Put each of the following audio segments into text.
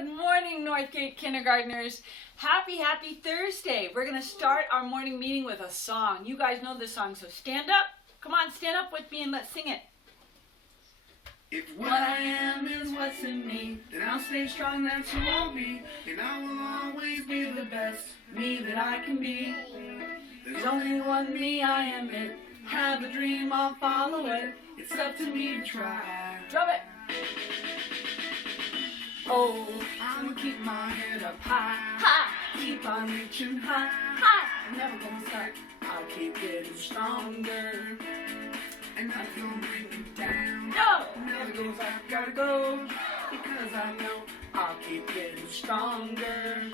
Good morning, Northgate kindergartners. Happy Thursday. We're going to start our morning meeting with a song. You guys know this song, so stand up. Come on, stand up with me and let's sing it. If what I am is what's in me, then I'll stay strong, that's who I'll be. And I will always be the best me that I can be. There's only one me, I am it. Have a dream, I'll follow it. It's up to me to try. Drum it. Oh, I'ma keep my head up high. High. Keep on reaching high. High. Never gonna stop. I'll keep getting stronger. And nothing gonna bring me down. No. Never give up, gotta go. Because I know I'll keep getting stronger.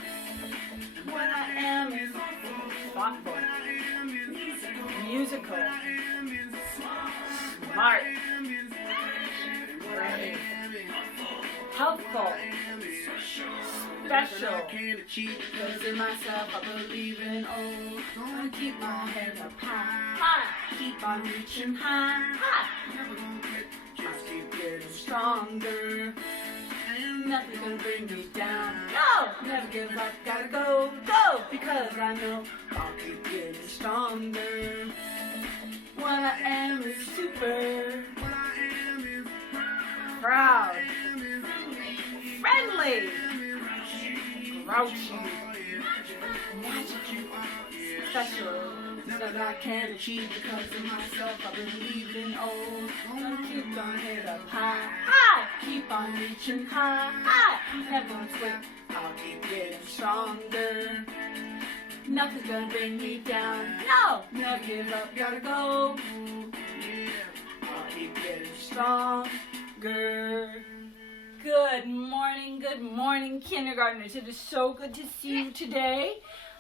What I am is Thoughtful. what I am is Musical. what I am is Smart. brave. Helpful. Special. I can't achieve because in myself I believe in. Oh, gonna keep my head up high. High. Keep on reaching high. High. Never gonna quit. Just keep getting stronger. And nothing's gonna bring me down. No. Never give up. Gotta go. Go. Because I know I'll keep getting stronger. What I am is super. What I am is Proud. is Friendly. Grouchy. Special. Nothing I can achieve because of myself. I believe in. Oh, gonna keep my head up high. High. Keep on reaching high. High. Never gonna quit. I'll keep getting stronger. Nothing's gonna bring me down. No. Never give up. Gotta go. Yeah. I'll keep getting stronger. Good morning, kindergartners. It is so good to see you today.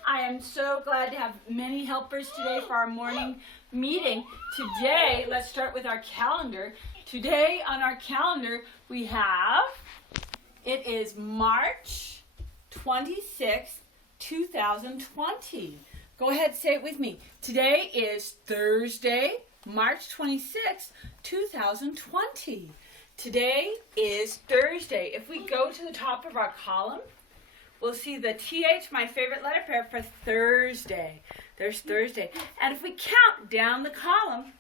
I am so glad to have many helpers today for our morning meeting. Today, let's start with our calendar. Today on our calendar, we have, it is March 26th, 2020. Go ahead, say it with me. Today is Thursday, March 26th, 2020. Today is Thursday. If we go to the top of our column, we'll see the TH, my favorite letter pair for Thursday. There's Thursday. And if we count down the column,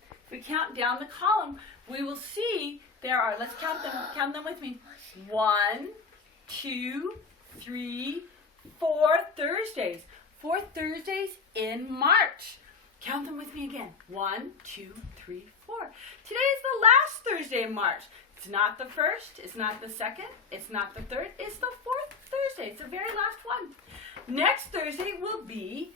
we will see there are, let's count them with me. 1, 2, 3, 4 Thursdays. 4 Thursdays in March. Count them with me again. 1, 2, 3, 4. Today is the last Thursday in March. It's not the first, it's not the second, it's not the third, it's the 4th Thursday. It's the very last one. Next Thursday will be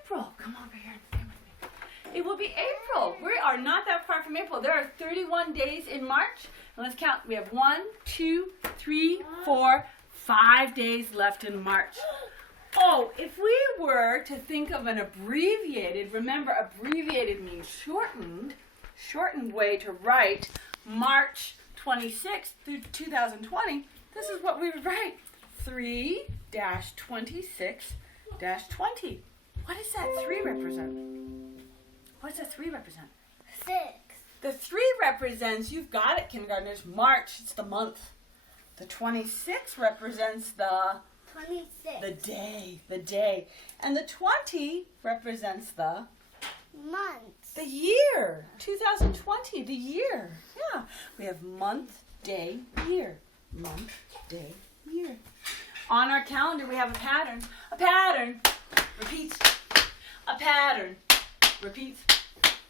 April. Come over here and stand with me. It will be April. We are not that far from April. There are 31 days in March. And let's count. We have 1, 2, 3, 4, 5 days left in March. Oh, if we were to think of an abbreviated, remember abbreviated means shortened way to write March 26th through 2020, this is what we would write. 3-26-20. What does that 3 represent? What does that 3 represent? 6. The 3 represents, you've got it, kindergartners, March, it's the month. The 26 represents the 26. the day. And the 20 represents the Months. the year. 2020, the year. Yeah. We have month, day, year. Month, day, year. On our calendar, we have a pattern. A pattern repeats. A pattern repeats.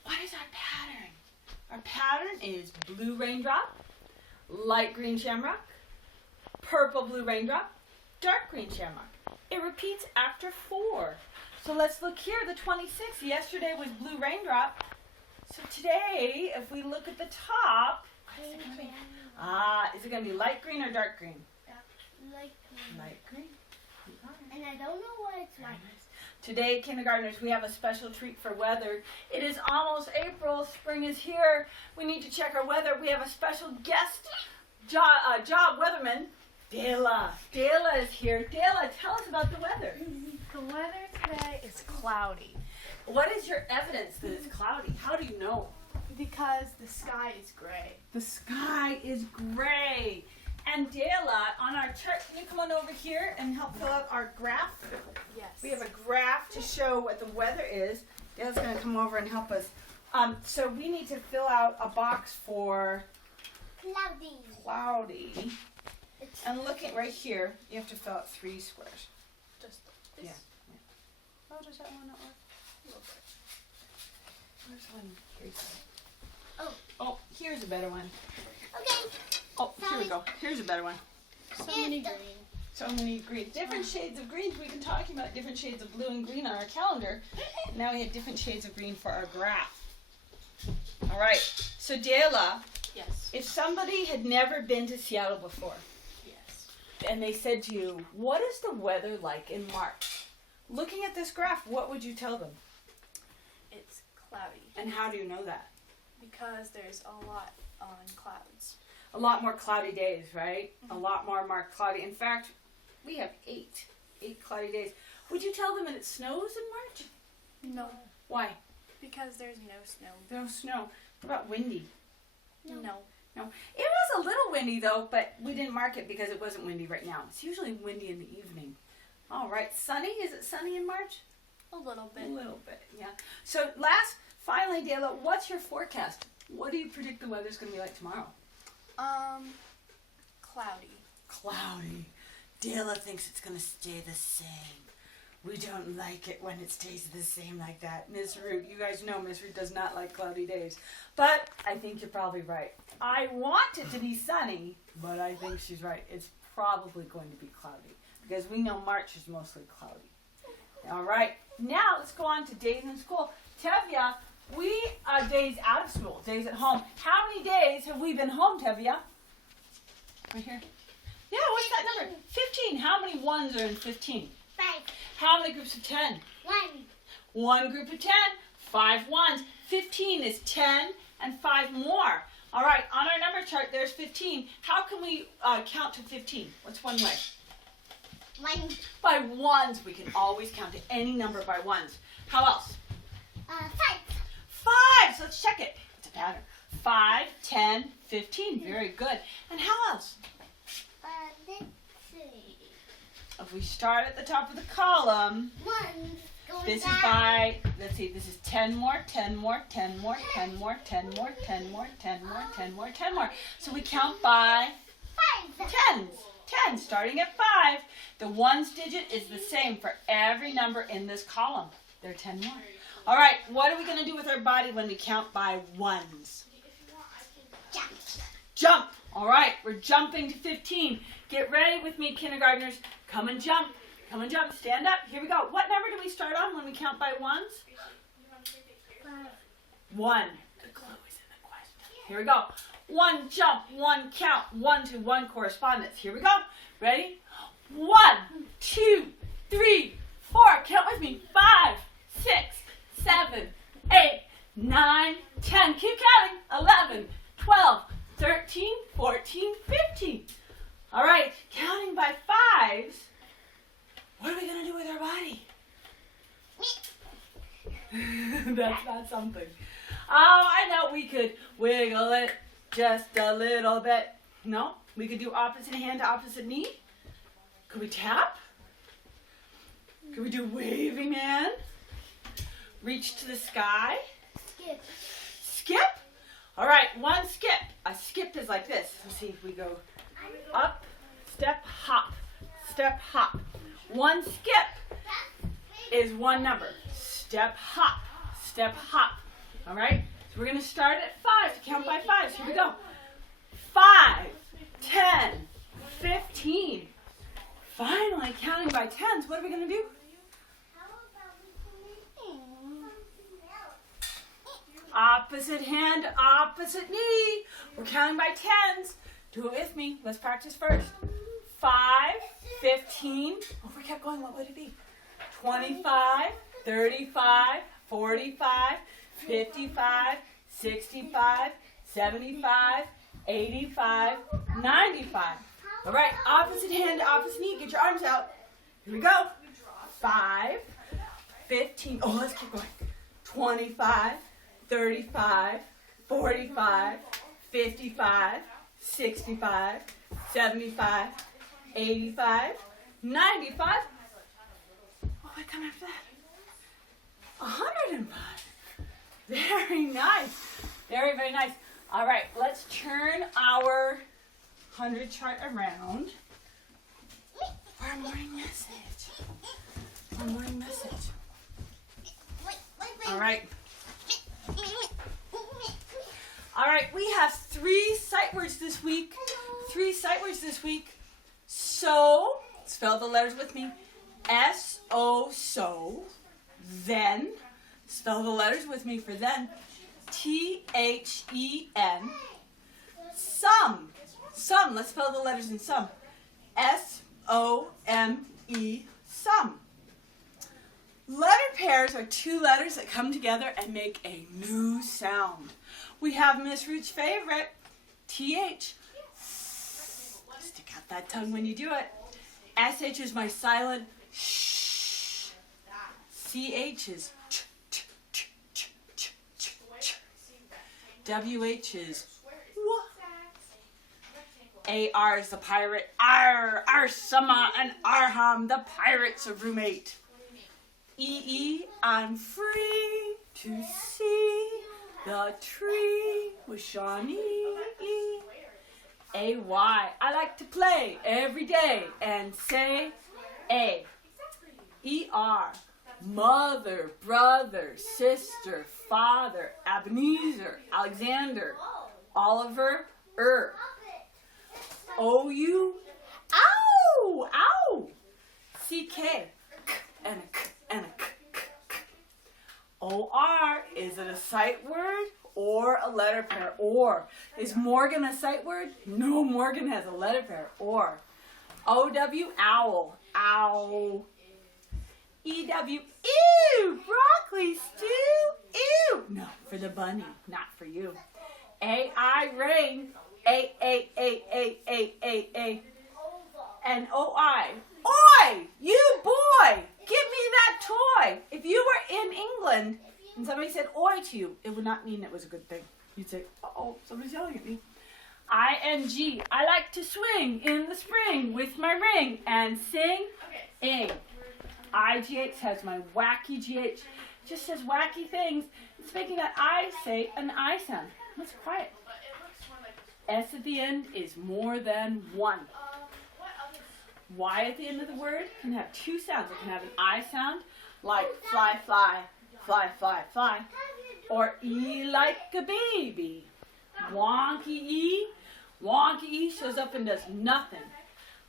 What is our pattern? Our pattern is blue raindrop, light green shamrock, purple blue raindrop, dark green shamrock. It repeats after 4. So let's look here, the 26th. Yesterday was blue raindrop. So today, if we look at the top, what is it going to be? Is it going to be light green or dark green? Like, Light green. and I don't know what it's like. Today, kindergartners, we have a special treat for weather. It is almost April. Spring is here. We need to check our weather. We have a special guest job weatherman, Dayla. Dayla is here. Dayla, tell us about the weather. The weather today is cloudy What is your evidence that it's cloudy? How do you know? because the sky is gray. The sky is gray. And Dayla, on our chart, can to come on over here and help fill out our graph? Yes. We have a graph to show what the weather is. Dale's going to come over and help us. So we need to fill out a box for cloudy. And looking right here, you have to fill out 3 squares. Just this. Yeah. Oh, does that one not work? Where's one? Oh, here's a better one. Okay. Oh, here we go. Here's a better one. So many green. So many green. Different shades of greens. We've been talking about different shades of blue and green on our calendar. Now we have different shades of green for our graph. All right. So, Dayla, Yes. if somebody had never been to Seattle before, Yes. and they said to you, what is the weather like in March? Looking at this graph, what would you tell them? It's cloudy And how do you know that? because there's a lot on clouds. A lot more cloudy days, right? A lot more marked cloudy. In fact, we have 8 cloudy days. Would you tell them that it snows in March? No. Why? Because there's no snow. No snow. What about windy? No. No. It was a little windy though, but we didn't mark it because it wasn't windy right now. It's usually windy in the evening. All right. Sunny? Is it sunny in March? A little bit. A little bit, yeah. So finally, Dayla, what's your forecast? What do you predict the weather's going to be like tomorrow? Cloudy. Cloudy. Dayla thinks it's going to stay the same. We don't like it when it stays the same like that. Miss Root, you guys know Miss Root does not like cloudy days. But I think you're probably right. I want it to be sunny, but I think she's right. It's probably going to be cloudy because we know March is mostly cloudy. All right. Now let's go on to Dayton School. Tevya, we are days out of school, days at home. How many days have we been home, Tevya? Right here. Yeah, what's that number? 15. How many ones are in 15? 5. How many groups of 10? 1. One group of 10, 5 ones. 15 is 10 and 5 more. All right, on our number chart, there's 15. How can we count to 15? What's one way? 1. By ones. We can always count to any number by ones. How else? 5. 5. So let's check it. It's a pattern. 5, 10, 15. Very good. And how else? Let's see. If we start at the top of the column, 1. Going this is down. by, let's see, this is 10 more, 10 more, 10 more, 10 more, 10 more, 10 more, 10 more, 10 more, 10 more. So we count by 5. tens. 10, starting at 5. The ones digit is the same for every number in this column. There are 10 more. All right, what are we going to do with our body when we count by ones? Jump. Jump. All right, we're jumping to 15. Get ready with me, kindergartners. Come and jump. Come and jump. Stand up. Here we go. What number do we start on when we count by ones? 1. The clue is in the question. Here we go. 1 jump, 1 count, 1 to 1 correspondence. Here we go. Ready? 1, 2, 3, 4. Count with me. 5, 6, 7, 8, 9, 10. Keep counting. 11, 12, 13, 14, 15. All right. Counting by 5s. What are we going to do with our body? That's not something. Oh, I know we could wiggle it just a little bit. No? We could do opposite hand to opposite knee? Could we tap? Could we do waving hand? Reach to the sky? Skip. Skip? All right, 1 skip. A skip is like this. Let's see if we go up, step, hop, step, hop. 1 skip is 1 number. Step, hop, step, hop. All right? So we're going to start at 5 to count by 5s. Here we go. 5, 10, 15. Finally, counting by 10s. What are we going to do? Opposite hand, opposite knee. We're counting by 10s. Do it with me. Let's practice first. 5, 15. Oh, if we kept going, what would it be? 25, 35, 45, 55, 65, 75, 85, 95. All right, opposite hand, opposite knee. Get your arms out. Here we go. 5, 15. Oh, let's keep going. 25, 35, 45, 55, 65, 75, 85, 95. What would come after that? 105. Very nice. Very, very nice. All right, let's turn our 100 chart around for our morning message. Our morning message. All right. All right, we have 3 sight words this week. 3 sight words this week. So, spell the letters with me. S-O, so. Then, spell the letters with me for then. T-H-E-N. Some. Some. Let's spell the letters in some. S-O-M-E. Some. Letter pairs are 2 letters that come together and make a new sound. We have Miss Root's favorite, T-H. Stick out that tongue when you do it. S-H is my silent shh. C-H is ch, ch, ch, ch, ch, ch, ch. W-H is wah. A-R is the pirate. Ar, Arsama, and Arham, the pirates of room 8. E-E, I'm free to see the tree with Shawnee. A-Y, I like to play every day and say A. E-R, mother, brother, sister, father, Ebenezer, Alexander, Oliver, O-U, ow, ow. C-K, k and a k and a k, k, k. O-R, is it a sight word or a letter pair? Or. Is Morgan a sight word? No, Morgan has a letter pair. Or. O-W, owl, ow. E-W, ew, broccoli stew, ew. No, for the bunny, not for you. A-I, rain, A. And O-I, oi, you boy, give me that toy. If you were in England and somebody said oi to you, it would not mean it was a good thing. You'd say, uh-oh, somebody's yelling at me. I-N-G, I like to swing in the spring with my ring and sing ing. I-G-H has my wacky G-H. Just says wacky things. It's making that I say an I sound. Let's quiet. S at the end is more than 1. Y at the end of the word can have 2 sounds. It can have an I sound, like fly, fly, fly, fly, fly. Or E like a baby. Wonky E shows up and does nothing.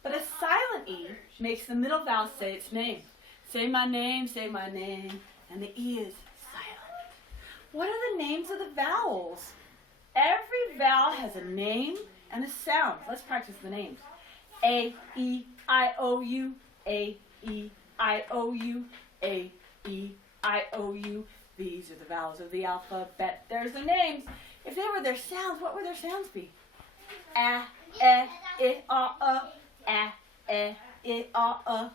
But a silent E makes the middle vowel say its name. Say my name, and the E is silent. What are the names of the vowels? Every vowel has a name and a sound. Let's practice the names. A-E-I-O-U, A-E-I-O-U, A-E-I-O-U. These are the vowels of the alphabet. There's the names. If they were their sounds, what would their sounds be? A, E, I-A, A, E, I-A,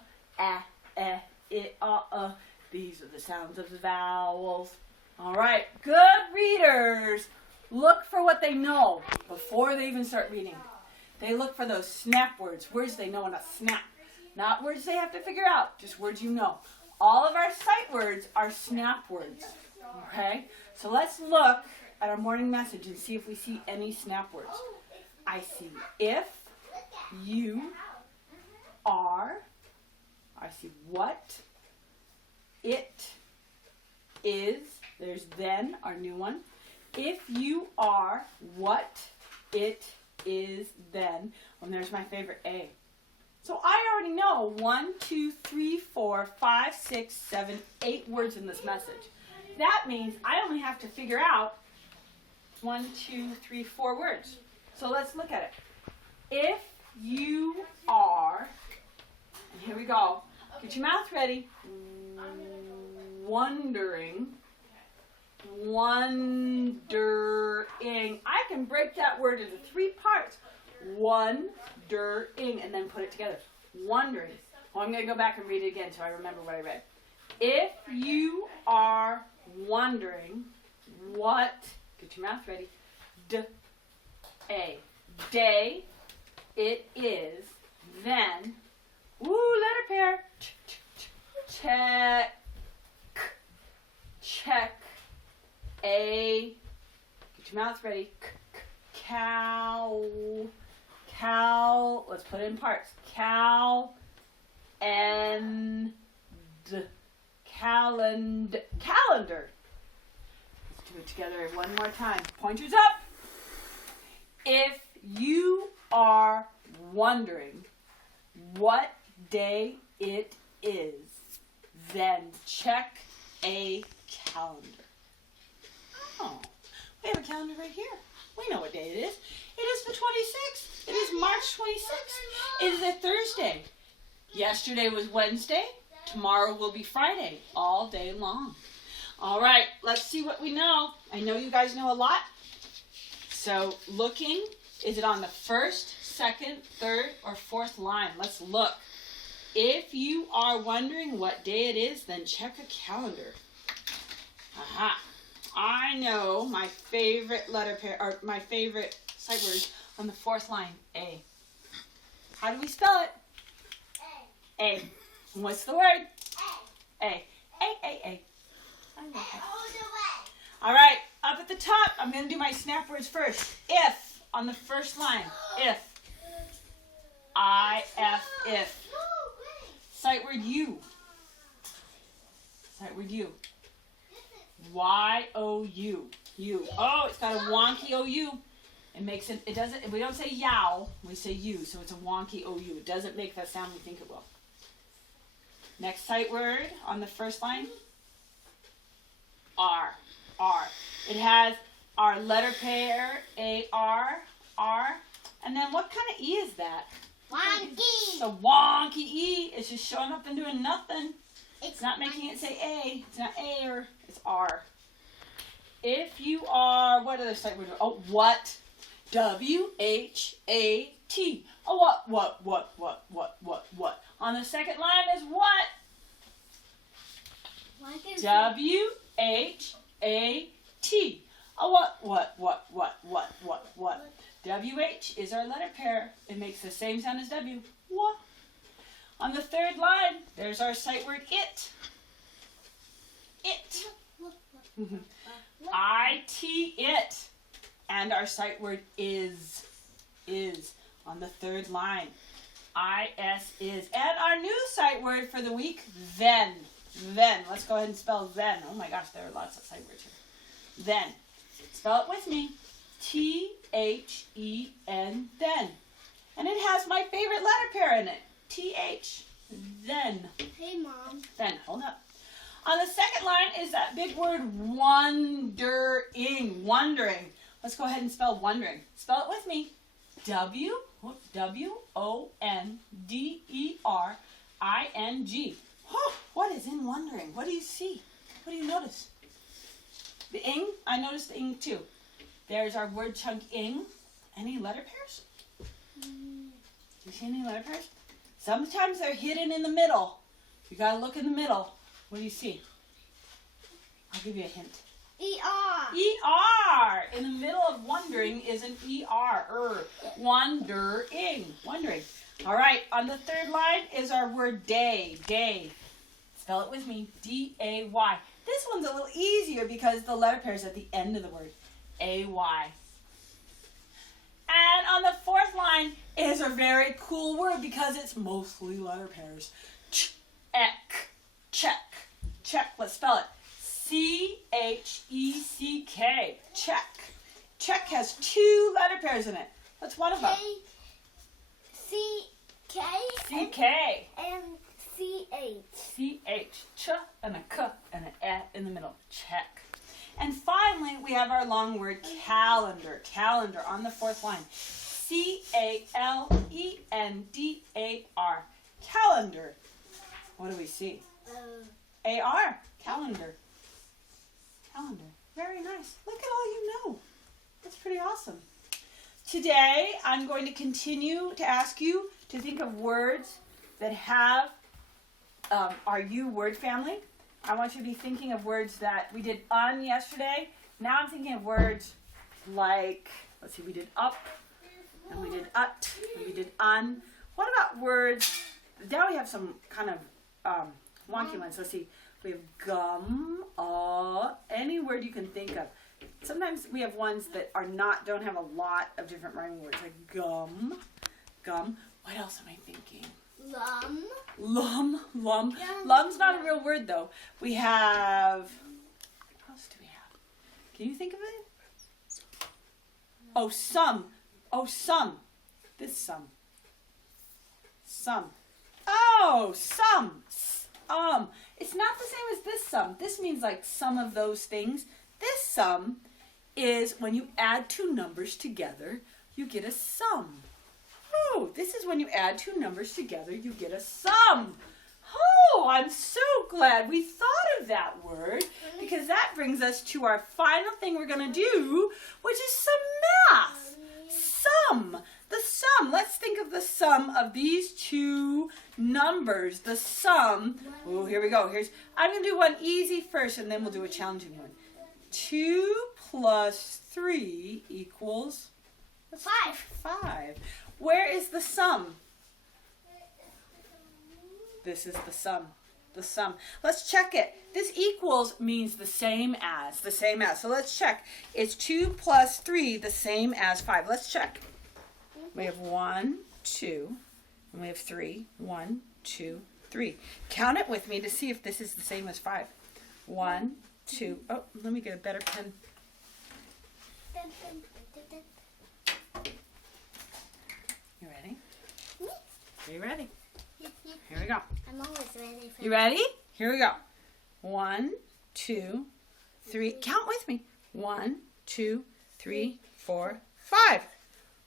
A, E, I-A. These are the sounds of the vowels. All right, good readers. Look for what they know before they even start reading. They look for those snap words, words they know in a snap. Not words they have to figure out, just words you know. All of our sight words are snap words. Okay? So let's look at our morning message and see if we see any snap words. I see if, you, are. I see what, it, is. There's then, our new one. If you are, what, it, is, then. And there's my favorite A. So I already know 1, 2, 3, 4, 5, 6, 7, 8 words in this message. That means I only have to figure out 1, 2, 3, 4 words. So let's look at it. If you are, and here we go. Get your mouth ready. Wondering. I can break that word into 3 parts. Wondering, and then put it together. Wondering. Well, I'm going to go back and read it again so I remember what I read. If you are wondering what, get your mouth ready, day it is, Then, letter pair. Check. Check. A. Get your mouth ready. Cow. Cow. Let's put it in parts. Cow. And calendar. Calendar. Let's do it together one more time. Pointers up. If you are wondering what day it is, then check a calendar. Oh, we have a calendar right here. We know what day it is. It is the 26th. It is March 26th. It is a Thursday. Yesterday was Wednesday. Tomorrow will be Friday, all day long. All right, let's see what we know. I know you guys know a lot. So looking, is it on the first, second, third, or fourth line? Let's look. If you are wondering what day it is, then check a calendar. Aha. I know my favorite letter pair, or my favorite sight word on the fourth line, A. How do we spell it? A. What's the word? A. A. A. I love that. All right, up at the top, I'm going to do my snap words first. If, on the first line, if. I-F, if. Sight word U. Sight word U. Y-O-U. U. Oh, it's got a wonky O-U. It makes it, doesn't, we don't say yow, we say U, so it's a wonky O-U. It doesn't make that sound we think it will. Next sight word on the first line. R. R. It has our letter pair, A-R, R. And then what kind of E is that? Wonky. It's a wonky E. It's just showing up and doing nothing. It's not making it say A. It's not A or it's R. If you are, what other sight word? Oh, what? W-H-A-T. Oh, what? On the second line is what? W-H-A-T. Oh, what? W-H is our letter pair. It makes the same sound as W. What? On the third line, there's our sight word it. It. I-T, it. And our sight word is on the third line. I-S is. And our new sight word for the week, then. Then. Let's go ahead and spell then. Oh my gosh, there are lots of sight words here. Then. Spell it with me. T-H-E-N, then. And it has my favorite letter pair in it. T-H. Then. Hey, Mom. Then. Hold up. On the second line is that big word wondering. Wondering. Let's go ahead and spell wondering. Spell it with me. W-O-N-D-E-R-I-N-G. What is in wondering? What do you see? What do you notice? The ing? I noticed the ing too. There's our word chunk ing. Any letter pairs? Do you see any letter pairs? Sometimes they're hidden in the middle. You gotta look in the middle. What do you see? I'll give you a hint. E-R. E-R. In the middle of wondering is an E-R. Wondering. Wondering. All right. On the third line is our word day. Day. Spell it with me. D-A-Y. This one's a little easier because the letter pair is at the end of the word. A-Y. And on the fourth line is a very cool word because it's mostly letter pairs. Check. Check. Check. Let's spell it. C-H-E-C-K. Check. Check has two letter pairs in it. What's one of them? C-K. C-K. And C-H. C-H. Ch and a K and an E in the middle. Check. And finally, we have our long word calendar. Calendar on the fourth line. C-A-L-E-N-D-A-R. Calendar. What do we see? A-R. Calendar. Calendar. Very nice. Look at all you know. That's pretty awesome. Today, I'm going to continue to ask you to think of words that have our U word family. I want you to be thinking of words that we did un yesterday. Now I'm thinking of words like, let's see, we did up, and we did ut, and we did un. What about words? Now we have some kind of wonky ones. Let's see. We have gum, any word you can think of. Sometimes we have ones that don't have a lot of different rhyming words, like gum. What else am I thinking? Lum. Lum's not a real word though. We have, what else do we have? Can you think of it? Oh, some. This some. Oh, some. It's not the same as this some. This means like some of those things. This sum is when you add two numbers together, you get a sum. Oh, this is when you add two numbers together, you get a sum. Oh, I'm so glad we thought of that word, because that brings us to our final thing we're going to do, which is some math. Sum. The sum. Let's think of the sum of these two numbers. The sum. Oh, here we go. I'm going to do one easy first, and then we'll do a challenging one. 2 plus 3 equals 5. Where is the sum? This is the sum. Let's check it. This equals means the same as. So let's check. Is 2 plus 3 the same as 5? Let's check. We have 1, 2, and we have 3. 1, 2, 3. Count it with me to see if this is the same as 5. 1, 2. Oh, let me get a better pen. You ready? Are you ready? Here we go. I'm always ready for You ready? Here we go. 1, 2, 3. Count with me. 1, 2, 3, 4, 5.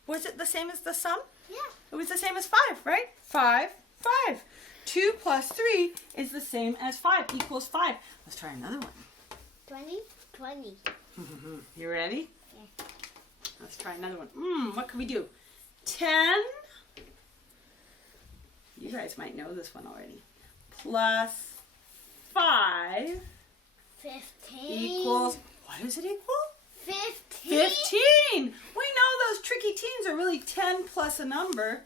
Was it the same as the sum? Yeah. It was the same as 5, right? 5. 2 plus 3 is the same as 5, equals 5. Let's try another one. 20. You ready? Yeah. Let's try another one. What can we do? 10. You guys might know this one already. Plus 5 15 equals, what does it equal? 15. 15. We know those tricky teens are really 10 plus a number.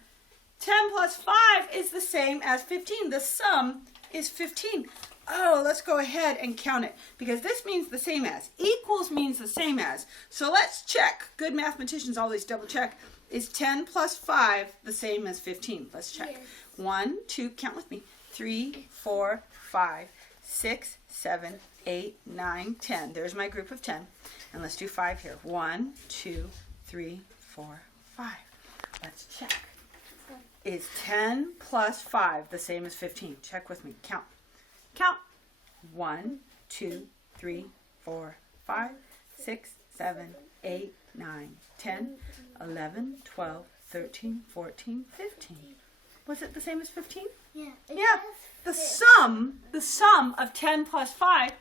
10 plus 5 is the same as 15. The sum is 15. Oh, let's go ahead and count it, because this means the same as. Equals means the same as. So let's check. Good mathematicians always double check. Is 10 plus 5 the same as 15? Let's check. Yes. 1, 2, count with me. 3, 4, 5, 6, 7, 8, 9, 10. There's my group of 10. And let's do 5 here. 1, 2, 3, 4, 5. Let's check. Is 10 plus 5 the same as 15? Check with me. Count. 1, 2, 3, 4, 5, 6, 7, 8, 9, 10, 11, 12, 13, 14, 15. Was it the same as 15? Yeah. Yeah. The sum of 10 plus 5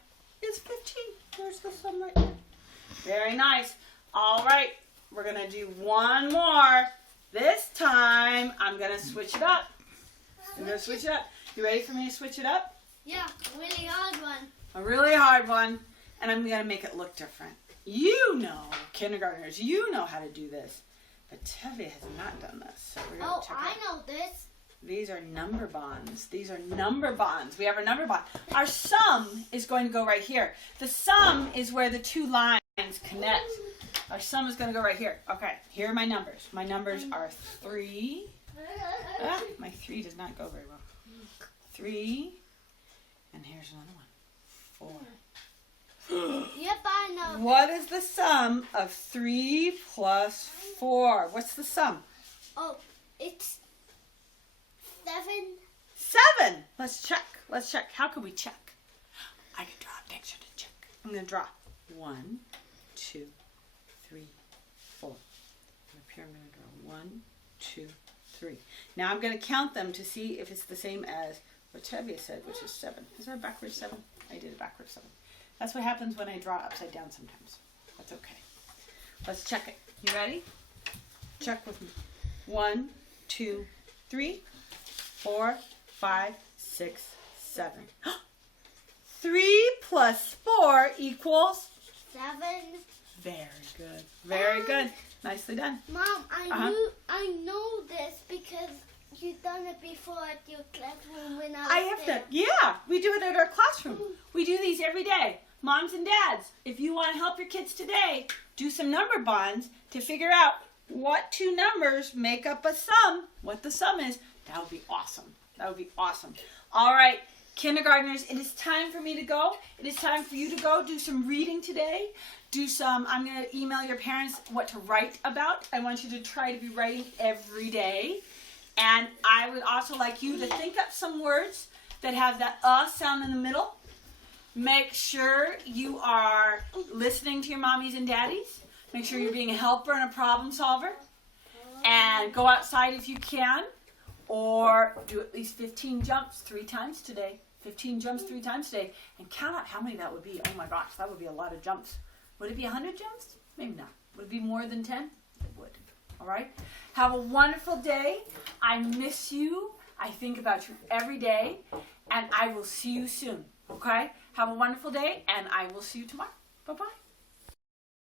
is 15. There's the sum right there. Very nice. All right. We're going to do one more. This time, I'm going to switch it up. You ready for me to switch it up? Yeah, a really hard one. A really hard one. And I'm going to make it look different. You know, kindergartners, you know how to do this. But Tevye has not done this. So we're going to check it out. know this. These are number bonds. We have our number bond. Our sum is going to go right here. The sum is where the two lines connect. Our sum is going to go right here. Okay, here are my numbers. My numbers are 3. My 3 does not go very well. 3. And here's another one. 4. Yep, I know. What is the sum of 3 plus 4? What's the sum? Oh, it's 7. 7. Let's check. How can we check? I can draw a picture to check. I'm going to draw 1, 2, 3, 4. Up here I'm going to draw 1, 2, 3. Now I'm going to count them to see if it's the same as what Tevye said, which is 7. Is that a backwards 7? I did a backwards 7. That's what happens when I draw upside down sometimes. That's okay. Let's check it. You ready? Check with me. 1, 2, 3, 4, 5, 6, 7. 3 plus 4 equals 7. Very good. Very good. Nicely done. Mom, I know this because you've done it before at your classroom when I was I have there. to. Yeah, we do it at our classroom. We do these every day. Moms and dads, if you want to help your kids today, do some number bonds to figure out what two numbers make up a sum, what the sum is. That would be awesome. That would be awesome. All right, kindergartners, it is time for me to go. It is time for you to go do some reading today. I'm going to email your parents what to write about. I want you to try to be writing every day. And I would also like you to think up some words that have that sound in the middle. Make sure you are listening to your mommies and daddies. Make sure you're being a helper and a problem solver. And go outside if you can. Or do at least 15 jumps 3 times today. 15 jumps 3 times today. And count out how many that would be. Oh my gosh, that would be a lot of jumps. Would it be 100 jumps? Maybe not. Would it be more than 10? It would. All right? Have a wonderful day. I miss you. I think about you every day. And I will see you soon. Okay? Have a wonderful day, and I will see you tomorrow. Bye-bye.